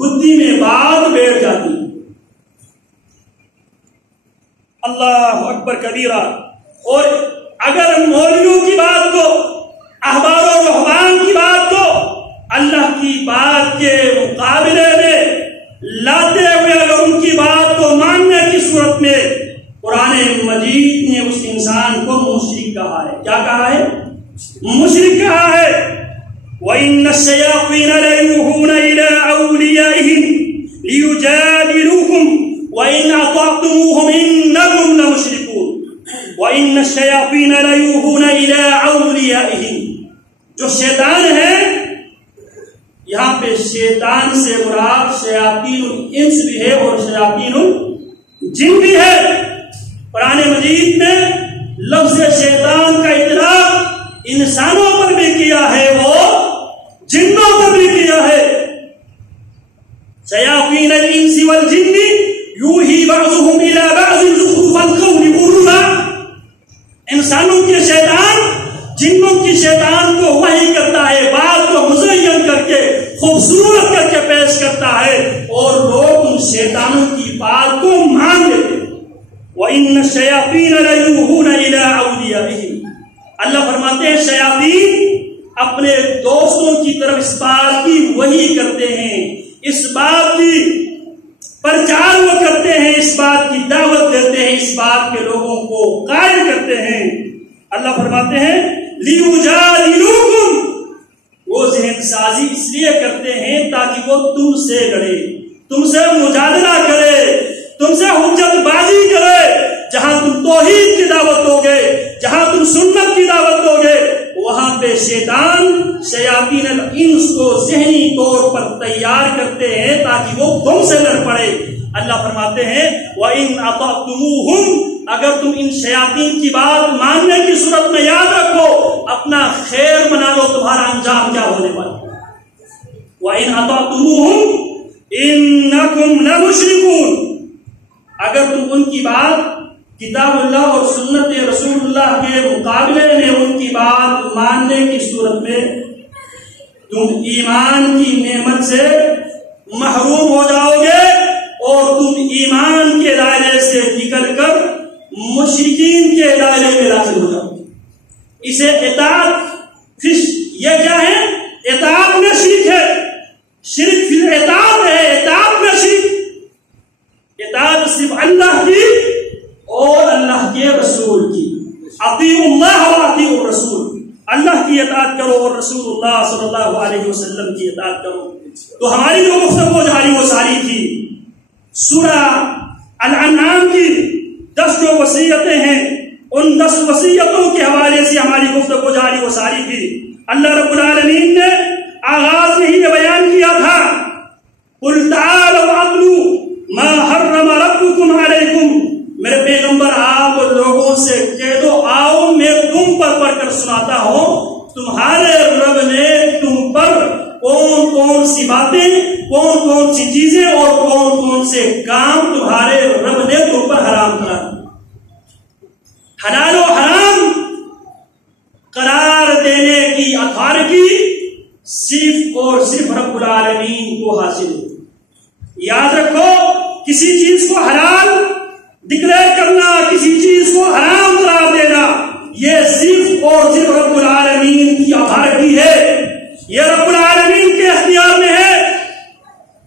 گدی میں بات بیٹھ جاتی. اللہ اکبر کبیرہ. اور اگر مولویوں کی بات کو, احبار و رہبان کی بات کو اللہ کی بات کے مقابلے میں لاتے ہوئے اگر ان کی بات کو ماننے کی صورت میں قرآن مجید نے اس انسان کو مشرک کہا ہے. کیا کہا ہے؟ مشرک کہا ہے. وَإِنَّ الشَّيَاطِينَ لَيُوحُونَ إِلَىٰ أَوْلِيَائِهِمْ لِيُجَادِلُوكُمْ وَإِنْ أَطَعْتُمُوهُمْ إِنَّكُمْ لَمُشْرِكُونَ. وَإِنَّ الشَّيَاطِينَ لَيُوحُونَ إِلَىٰ أَوْلِيَائِهِمْ. جو شیطان ہے, یہاں پہ شیطان سے مراد شیاطین الانس بھی ہے اور شیاطین الجن بھی ہے. قرآن مجید میں لفظ شیطان کا اطلاق انسانوں پر بھی کیا ہے, وہ جنوں پر بھی کیا ہے. شیاطین الانس والجن یوحی بعضهم الى بعض زخرف القول غرورا. انسانوں کے شیطان جنوں کی شیطان کو وحی کرتا ہے, بات کو مزین کر کے خوبصورت کر کے پیش کرتا ہے, اور لوگ ان شیطانوں کی بات کو مان لیتے. وَإِنَّ الشَّيَاطِينَ لَيُوحُونَ إِلَىٰ أَوْلِيَائِهِمْ. اللہ فرماتے ہیں شیاطین اپنے دوستوں کی طرف اس بات کی وحی کرتے ہیں, اس بات کی پرچار وہ کرتے ہیں, اس بات کی دعوت دیتے ہیں, اس بات کے لوگوں کو قائل کرتے ہیں. اللہ فرماتے ہیں لِيُجَادِلُوكُمْ. وہ ذہن سازی اس لیے کرتے ہیں تاکہ وہ تم سے لڑے, تم سے مجادلہ کرے, تم سے حجت بازی کرے. جہاں تم توحید کی دعوت دو گے, جہاں تم سنت کی دعوت دو گے, وہاں پہ شیاطین الانس کو ذہنی طور پر تیار کرتے ہیں تاکہ وہ تم سے لڑ پڑے. اللہ فرماتے ہیں وَإِنْ أَطَعْتُمُوهُمْ. اگر تم ان شیاطین کی بات ماننے کی صورت میں یاد رکھو, اپنا خیر بنا لو, تمہارا انجام کیا ہونے والا. وَإِنْ أَطَعْتُمُوهُمْ إِنَّكُمْ لَمُشْرِكُونَ. اگر تم ان کی بات کتاب اللہ اور سنت رسول اللہ کے مقابلے میں ان کی بات ماننے کی صورت میں تم ایمان کی نعمت سے محروم ہو جاؤ گے, اور تم ایمان کے دائرے سے نکل کر مشرکین کے دائرے میں داخل ہو جاؤ. اسے اطاعت یہ کیا ہے؟ اطاعت میں شرک ہے، شرک فی الاطاعت ہے، اطاعت میں شرک۔ اطاعت صرف اللہ کی اور اللہ کے رسول کی، اطیعوا اللہ و اطیعوا الرسول، اللہ کی اطاعت کرو اور رسول اللہ صلی اللہ علیہ وسلم کی اطاعت کرو۔ تو ہماری جو گفتگو جاری وہ ساری تھی سورہ الانعام کی 10 جو وصیتیں ہیں، ان 10 وصیتوں کے حوالے سے ہماری گفتگو جاری وہ ساری تھی۔ اللہ رب العالمین نے آغاز میں ہی بیان کیا تھا، قل تعالوا اتلوا ما حرم ربکم علیکم، میرے پیغمبر آپ لوگوں سے کہہ دو آؤ میں تم پر پڑھ کر سناتا ہوں تمہارے رب نے تم پر کون کون سی باتیں، کون کون سی چیزیں اور کون کون سے کام تمہارے رب نے تم پر حرام کرا۔ حلال و حرام قرار دینے کی اتھارٹی صرف اور صرف رب العالمین کو حاصل ہے۔ یاد رکھو، کسی چیز کو حلال ڈکلیئر کرنا، کسی چیز کو حرام قرار دینا، یہ صرف اور صرف رب العالمین کی اتھارٹی ہے، یہ رب العالمین کے اختیار میں ہے۔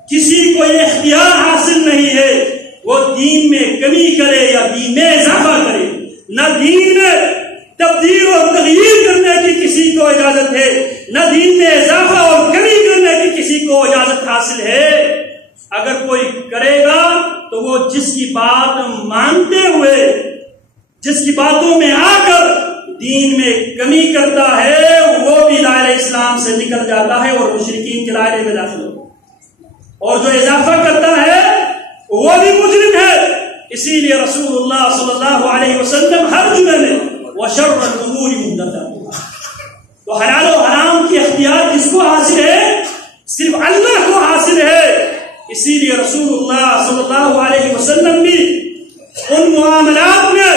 کسی کو یہ اختیار حاصل نہیں ہے وہ دین میں کمی کرے یا دین میں اضافہ کرے، نہ دین میں تبدیل اور تغییر کرنے کی کسی کو اجازت ہے، نہ دین میں اضافہ اور کمی کرنے کی کسی کو اجازت حاصل ہے۔ اگر کوئی کرے گا تو وہ جس کی بات مانتے ہوئے، جس کی باتوں میں آ کر دین میں کمی کرتا ہے، وہ بھی دائرہ اسلام سے نکل جاتا ہے اور مشرکین کے دائرے میں داخل ہوتا ہے، اور جو اضافہ کرتا ہے وہ بھی مجرم ہے۔ اسی لیے رسول اللہ صلی اللہ علیہ وسلم ہر جمعے میں وَشَرَّ الْأُمُورِ مُحْدَثَاتُهَا، تو حلال و حرام کی اختیار جس کو حاصل ہے صرف اللہ کو حاصل ہے۔ اسی لیے رسول اللہ صلی اللہ علیہ وسلم بھی ان معاملات میں،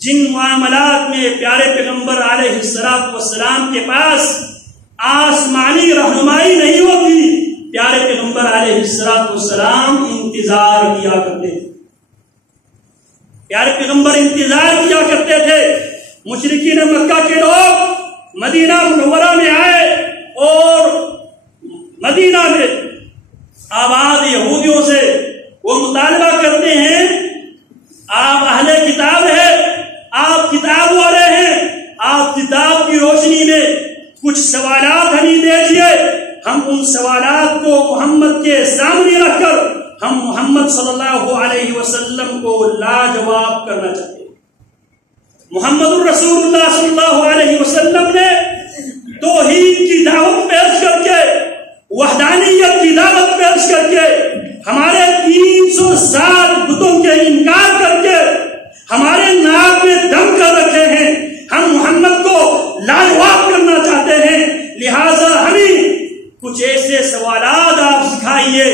جن معاملات میں پیارے پیغمبر علیہ السلام کے پاس آسمانی رہنمائی نہیں ہوتی، پیارے پیغمبر علیہ السلام انتظار کیا کرتے تھے، پیارے پیغمبر انتظار کیا کرتے تھے۔ مشرکین مکہ کے لوگ مدینہ منورہ میں آئے اور مدینہ میں آباد یہودیوں سے وہ مطالبہ کرتے ہیں، آپ اہل کتاب ہیں، آپ کتاب والے ہیں، آپ کتاب کی روشنی میں کچھ سوالات ہمیں دیجیے، ہم ان سوالات کو محمد کے سامنے رکھ کر ہم محمد صلی اللہ علیہ وسلم کو لاجواب کرنا چاہتے ہیں۔ محمد الرسول اللہ صلی اللہ علیہ وسلم نے توحید کی دعوت پیش کر کے، وحدانیت کی دعوت پیش کر کے، ہمارے 300 سال بتوں کے انکار کر کے ہمارے ناک میں دم کر رکھے ہیں، ہم محمد کو لاجواب کرنا چاہتے ہیں، لہذا ہمیں کچھ ایسے سوالات آپ سکھائیے،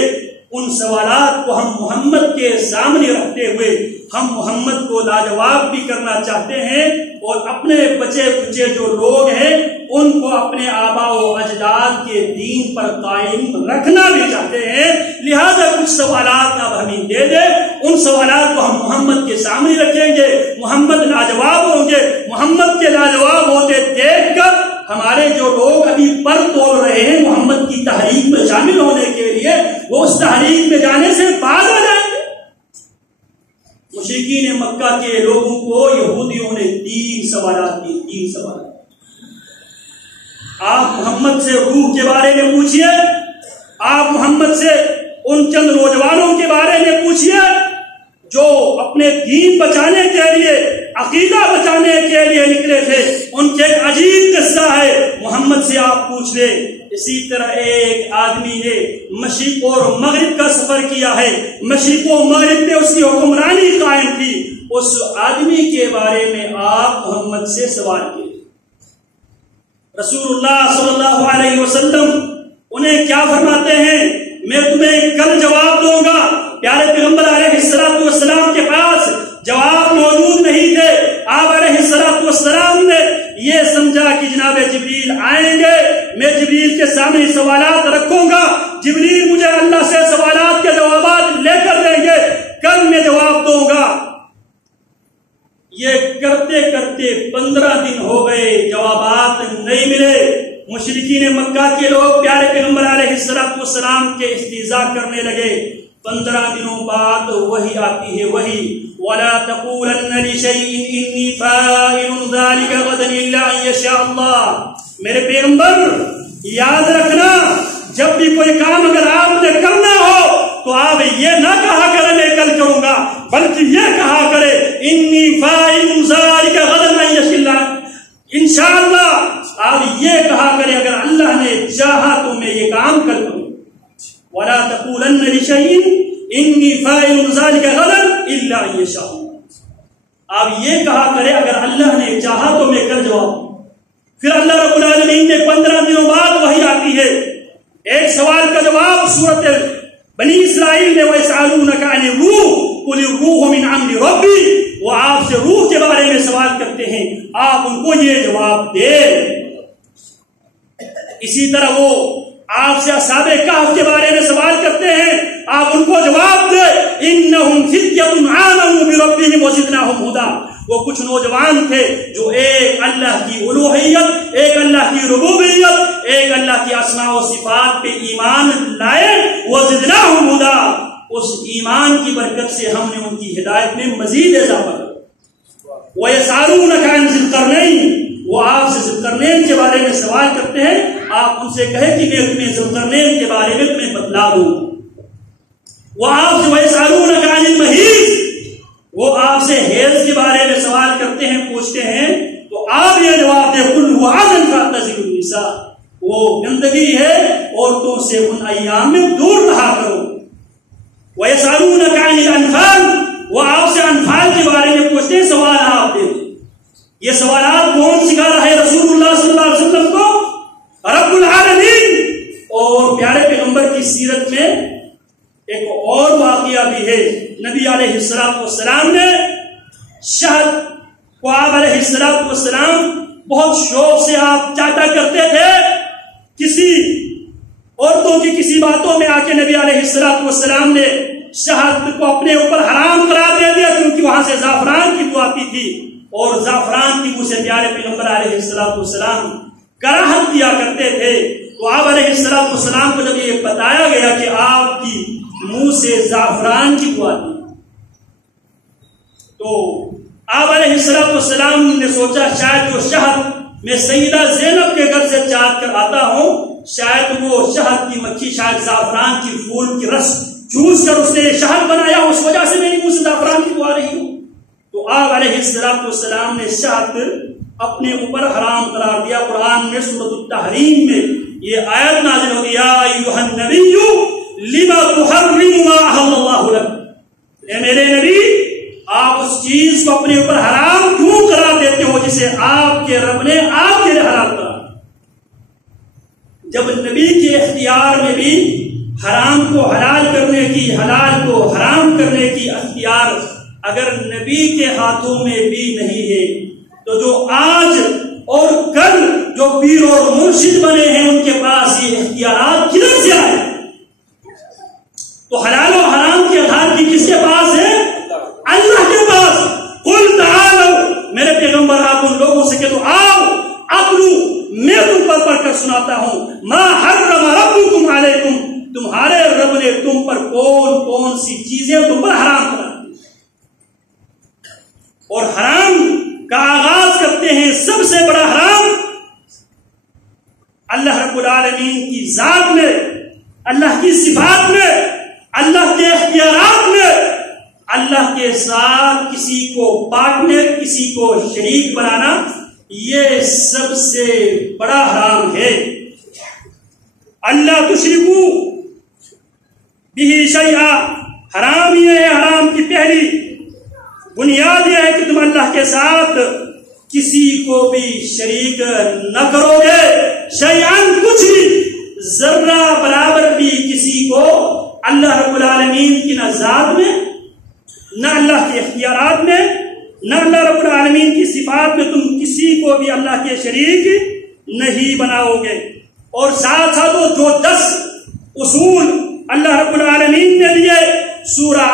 ان سوالات کو ہم محمد کے سامنے رکھتے ہوئے ہم محمد کو لاجواب بھی کرنا چاہتے ہیں، اور اپنے بچے بچے جو لوگ ہیں ان کو اپنے آباء و اجداد کے دین پر قائم رکھنا بھی چاہتے ہیں، لہذا کچھ سوالات آپ ہمیں دے دیں، ان سوالات کو ہم محمد کے سامنے رکھیں گے، محمد لاجواب ہوں گے۔ محمد کے لاجواب ہوتے دیکھ کر ہمارے جو لوگ ابھی پر تول رہے ہیں محمد کی تحریک میں شامل ہونے کے لیے، وہ اس تحریک میں جانے سے باز آ جائیں گے۔ مشرکین مکہ کے لوگوں کو یہودیوں نے 3 سوالات دی، 3 سوالات۔ آپ محمد سے روح کے بارے میں پوچھئے، آپ محمد سے ان چند نوجوانوں کے بارے میں پوچھئے جو اپنے دین بچانے کے لیے، عقیدہ بچانے کے لیے نکلے تھے، ان کے ایک عجیب قصہ ہے، محمد سے آپ پوچھ لیں۔ اسی طرح ایک آدمی نے مشرق اور مغرب کا سفر کیا ہے، مشرق و مغرب میں اس کی حکمرانی قائم تھی، اس آدمی کے بارے میں آپ محمد سے سوال کیے۔ رسول اللہ صلی اللہ علیہ وسلم انہیں کیا فرماتے ہیں؟ میں تمہیں کل جواب دوں گا۔ پیارے پیغمبر علیہ السلام کے پاس جواب موجود نہیں تھے، آپ علیہ السلام نے یہ سمجھا کہ جناب جبریل آئیں گے، میں جبریل کے سامنے سوالات رکھوں گا، جبریل مجھے اللہ سے سوالات کے جوابات لے کر دیں گے، کل میں جواب دوں گا۔ یہ کرتے کرتے 15 دن ہو گئے، جوابات نہیں ملے۔ مشرکین مکہ کے لوگ پیارے پیغمبر علیہ السلام کے استہزاء کرنے لگے. 15 دنوں بعد وحی آتی ہے, وحی وَلَا تَقُولَنَّ لِشَيْءٍ إِنِّي فَاعِلٌ ذَلِكَ غَدًا إِلَّا أَن يَشَاءَ اللَّهُ. میرے پیغمبر یاد رکھنا, جب بھی کوئی کام اگر آپ نے کرنا ہو تو آپ یہ نہ کہا کرے میں کل کروں گا, بلکہ یہ کہا کرے انی فاعل ذلک غدا ان یشاء اللہ, انشاءاللہ. آپ یہ کہا کرے اگر اللہ نے چاہا تو میں یہ کام کر کروں. ولا تقولن لشیء انی فاعل ذلک غدا الا ان یشاء اللہ. آپ یہ کہا کرے اگر اللہ نے چاہا تو میں کل جواب دوں. پھر اللہ رب العالمین نے 15 دنوں بعد وحی آتی ہے. ایک سوال کا جواب سورت بنی اسرائیل میں وَيَسْأَلُونَكَ عَنِ الرُّوحِ قُلِ الرُّوحُ مِنْ أَمْرِ رَبِّي, وہ آپ سے روح کے بارے میں سوال کرتے ہیں, آپ ان کو یہ جواب دے. اسی طرح وہ آپ سے اصحاب کہف کے بارے میں سوال کرتے ہیں, آپ ان کو جواب دے إِنَّهُمْ فِتْيَةٌ آمَنُوا بِرَبِّهِمْ وَزِدْنَاهُمْ هُدًى. وہ کچھ نوجوان تھے جو ایک اللہ کی الوہیت, ایک اللہ کی ربوبیت, ایک اللہ کی اسماء و صفات پہ ایمان لائے. وَزِدْنَاهُمْ هُدًى, اس ایمان کی برکت سے ہم نے ان کی ہدایت میں مزید اضافہ کیا. وَيَسْأَلُونَكَ عَنْ ذِي الْقَرْنَيْنِ, وہ آپ سے ذی القرنین کے بارے میں سوال کرتے ہیں, آپ ان سے کہیں کہ میں تمہیں ذی القرنین کے بارے میں تمہیں بتلا دوں. وہ آپ سے وَيَسْأَلُونَكَ عَنِ الْمَحِيضِ, وہ آپ سے حیض کے بارے میں سوال کرتے ہیں, پوچھتے ہیں, تو آپ یہ جواب دیں قُلْ هُوَ أَذًى فَاعْتَزِلُوا النِّسَاءَ, وہ گندگی ہے, عورتوں سے ان ایام میں دور رہا کرو. وَيَسْأَلُونَكَ عَنِ الْأَنْفَالِ, وہ آپ سے انفال کے بارے میں پوچھتے ہیں, سوال آپ دیں. یہ سوالات کون سکھا رہا ہے رسول اللہ صلی اللہ علیہ وسلم کو؟ رب العالمین. اور پیارے پیغمبر کی سیرت میں ایک اور واقعہ بھی ہے. نبی علیہ السلام نے شہد کو, آپ علیہ السلام بہت شوق سے آپ چاٹا کرتے تھے. کسی عورتوں کی کسی باتوں میں آ کے نبی علیہ السلام نے شہد کو اپنے اوپر حرام قرار دے دیا, کیونکہ وہاں سے زعفران کی بو آتی تھی, اور زعفران کی بو سے پیارے پیغمبر علیہ السلام کراہت کیا کرتے تھے. تو آپ علیہ السلام کو جب یہ بتایا گیا کہ آپ کی منہ سے زعفران کی بو آتی, تو آپ علیہ السلام نے سوچا شاید جو شہد میں سیدہ زینب کے گھر سے چاٹ کر آتا ہوں, شاید وہ شہد کی مکھی, شاید زعفران کی پھول کی رس چوس کر اس نے شہد بنایا, اس وجہ سے میری منہ سے زعفران کی بو آ رہی ہوں. تو آپ علیہ السلام نے شہد اپنے اوپر حرام قرار دیا. قرآن میں سورۃ التحریم میں یہ آیت نازل ہوئی, یا ایھا النبی لما تحرم ما احل اللہ لک, اے میرے نبی آپ اس چیز کو اپنے اوپر حرام کیوں قرار دیتے ہو جسے آپ کے رب نے آپ کے لیے حرام کرا. جب نبی کے اختیار میں بھی حرام کو حلال کرنے کی, حلال کو حرام کرنے کی اختیار اگر نبی کے ہاتھوں میں بھی نہیں ہے, تو جو آج اور کل جو پیر اور مرشد بنے ہیں ان کے پاس یہ اختیارات کدھر سے آئے؟ تو حلال و حرام کی اتھارٹی کس کے پاس ہے؟ اللہ کے پاس. قل تعالوا, میرے پیغمبر آپ ان لوگوں سے کہ تو آؤ اتلو, میں تم پر پڑھ کر سناتا ہوں, ما حرم ربکم علیکم, تمہارے رب نے تم پر کون کون سی چیزیں تم پر حرام کرا. اور حرام کا آغاز کرتے ہیں, سب سے بڑا حرام اللہ رب العالمین کی ذات میں, اللہ کی صفات میں, اللہ کے اختیارات میں, اللہ کے ساتھ کسی کو پارٹنر, کسی کو شریک بنانا, یہ سب سے بڑا حرام ہے. اللہ تشرکو بہ شیئا, حرام یہ ہے, حرام کی پہلی بنیاد یہ ہے کہ تم اللہ کے ساتھ کسی کو بھی شریک نہ کرو گے. شیئن, کچھ بھی, ذرہ برابر بھی کسی کو اللہ رب العالمین کی نہ ذات میں, نہ اللہ کے اختیارات میں, نہ اللہ رب العالمین کی صفات میں تم کسی کو بھی اللہ کے شریک نہیں بناؤ گے. اور ساتھ ساتھ وہ جو 10 اصول اللہ رب العالمین نے دیے سورہ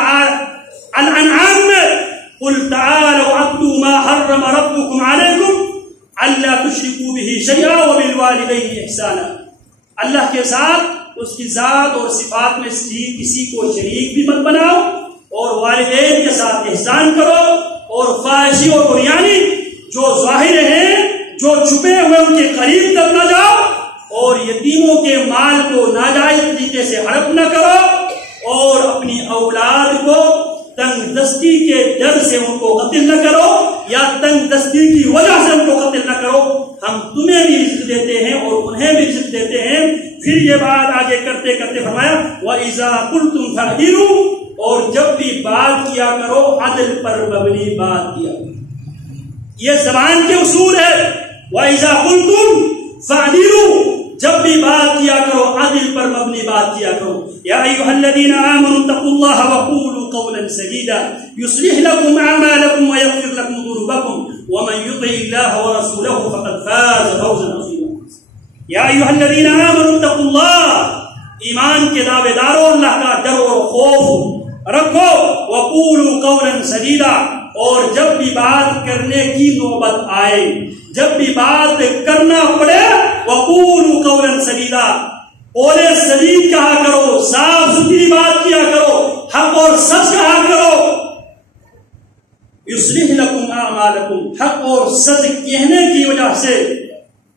الانعام میں, قل تعالوا اتلوا ما حرم ربكم عليكم اللہ تشرکوا بہ شیئا وبالوالدین احسانا، اللہ کے ساتھ اس کی ذات اور صفات میں کسی کو شریک بھی مت بناؤ، اور والدین کے ساتھ احسان کرو، اور فحاشی اور بریانی جو ظاہر ہیں جو چھپے ہوئے ان کے قریب تک نہ جاؤ، اور یتیموں کے مال کو ناجائز طریقے سے ہڑپ نہ کرو، اور اپنی اولاد کو تنگ دستی کے ڈر سے ان کو قتل نہ کرو، یا تنگ دستی کی وجہ سے ان کو قتل نہ کرو، ہم تمہیں بھی رزق دیتے ہیں اور انہیں بھی رزق دیتے ہیں۔ پھر یہ بات آگے کرتے کرتے فرمایا وَإِذَا قُلْتُمْ فَاعْدِلُوا، اور جب بھی بات کیا کرو عدل پر مبنی بات کیا کرو۔ یہ زبان کے اصول ہے، وَإِذَا قُلْتُمْ فَاعْدِلُوا، جب بھی بات کیا کرو عدل پر مبنی بات کیا کرو۔ یا ایھا الذین آمنوا اتقوا اللہ وقولوا قولا سدیدا یصلح لکم اعمالکم ویغفر لکم ذنوبکم ومن یطع اللہ ورسولہ فقد فاز فوزا عظیما۔ یا ایھا الذین آمنوا اتقوا اللہ، ایمان کے دعوے دارو اللہ کا ڈر اور خوف رکھو، وقولوا قولا سدیدا، اور جب بھی بات کرنے کی نوبت آئے، جب بھی بات کرنا پڑے، وقولوا قولا سدیدا، قول سدید کہا کرو، صاف ستھری بات کیا کرو، حق اور سچ کہا کرو۔ یصلح لکم اعمالکم، حق اور سچ کہنے کی وجہ سے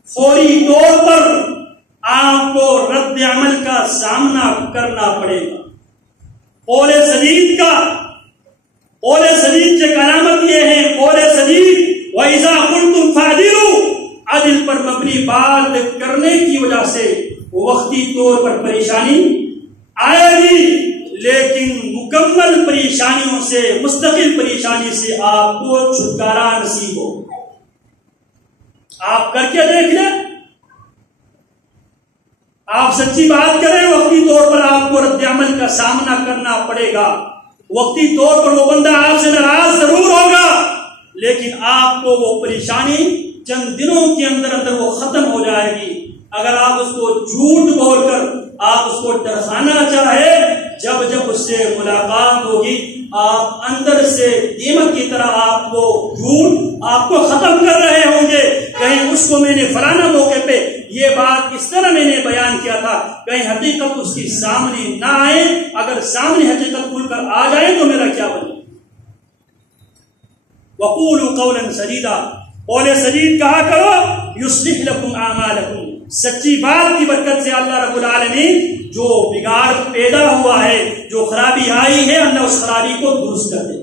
فوری طور پر آپ کو رد عمل کا سامنا کرنا پڑے گا۔ قول سدید کی علامت یہ ہے، قول سدید وَإِذَا قُلْتُمْ فَاعْدِلُوا، عدل پر مبنی بات کرنے کی وجہ سے وقتی طور پر پریشانی آئے گی، لیکن مکمل پریشانیوں سے، مستقل پریشانی سے آپ کو چھٹکارا نصیب ہو۔ آپ کر کے دیکھ لیں، آپ سچی بات کریں، وقتی طور پر آپ کو رد عمل کا سامنا کرنا پڑے گا، وقتی طور پر وہ بندہ آپ سے ناراض ضرور ہوگا، لیکن آپ کو وہ پریشانی چند دنوں کے اندر اندر وہ ختم ہو جائے گی۔ اگر آپ اس کو جھوٹ بول کر آپ اس کو ڈرانا چاہے، جب اس سے ملاقات ہوگی آپ اندر سے دیمک کی طرح آپ کو جھوٹ آپ کو ختم کر رہے ہوں گے، کہیں اس کو میں نے فلانا موقع پہ یہ بات اس طرح میں نے بیان کیا تھا، کہیں حقیقت اس کی سامنے نہ آئے، اگر سامنے حقیقت کھل کر آ جائے تو میرا کیا بنے۔ وقولوا قولا سدیدا، قول سدید کہا کرو، یصلح لکم اعمالکم، سچی بات کی برکت سے اللہ رب العالمین جو بگاڑ پیدا ہوا ہے، جو خرابی آئی ہے، اللہ اس خرابی کو درست کر دے۔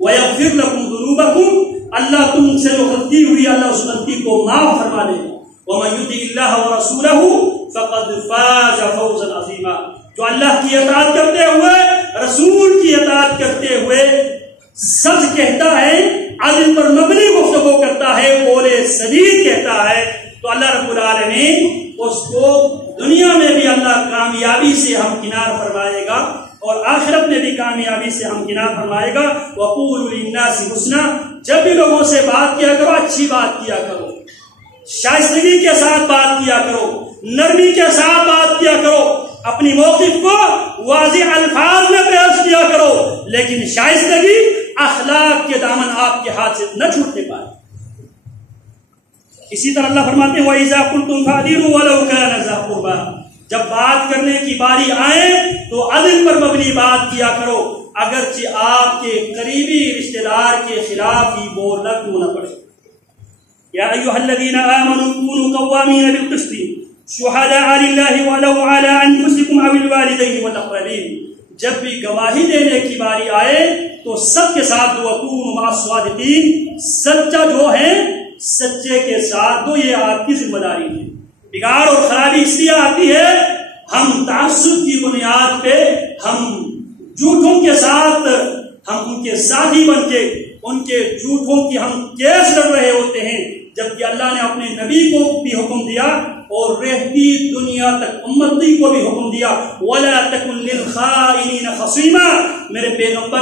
ویغفر لکم ذنوبکم، اللہ تم سے جو غلطی ہوئی اللہ اس غلطی کو معاف فرما دے۔ ومن یطع اللہ ورسولہ فقد فاز فوزا عظیما، جو اللہ کی اطاعت کرتے ہوئے، رسول کی اطاعت کرتے ہوئے سچ کہتا ہے، عدل پر مبنی گفتگو کرتا ہے، قول سدید کہتا ہے، تو اللہ رب العالمین اس کو دنیا میں بھی اللہ کامیابی سے ہمکنار فرمائے گا، اور آخرت میں بھی کامیابی سے ہمکنار فرمائے گا۔ وقولوا للناس حسنا، جب بھی لوگوں سے بات کیا کرو اچھی بات کیا کرو، شائستگی کے ساتھ بات کیا کرو، نرمی کے ساتھ بات کیا کرو، اپنی موقف کو واضح الفاظ میں پیش کیا کرو، لیکن شائستگی اخلاق کے دامن آپ کے ہاتھ سے نہ چھوٹنے پائے۔ اسی طرح اللہ فرماتے ہیں وَإِذَا قُلْتُمْ فَاعْدِلُوا وَلَوْ كَانَ ذَا قُرْبَىٰ، جب بات کرنے کی باری آئے تو عدل پر مبنی بات کیا کرو، اگرچہ آپ کے قریبی رشتہ دار کے خلاف ہی بولنا کیوں نہ پڑے۔ یا ایھا الذین آمنوا کونوا قوامین بالقسط شہداء للہ ولو علی انفسکم او الوالدین والاقربین، جب بھی گواہی دینے کی باری آئے تو سب کے ساتھ وکونوا مع الصادقین، سچا جو ہے سچے کے ساتھ دو، یہ آپ کی ذمہ داری ہے۔ بگاڑ اور خرابی اس لیے آتی ہے، ہم تعصب کی بنیاد پہ ہم جھوٹوں کے ساتھ ہم ان کے ساتھی بن کے ان کے جھوٹوں کی ہم کیس لڑ رہے ہوتے ہیں، جبکہ اللہ نے اپنے نبی کو بھی حکم دیا اور رہتی دنیا تک امتی کو بھی حکم دیا وَلَا تَكُنْ لِلْخَائِنِينَ خَصِيمًا، میرے پیغمبر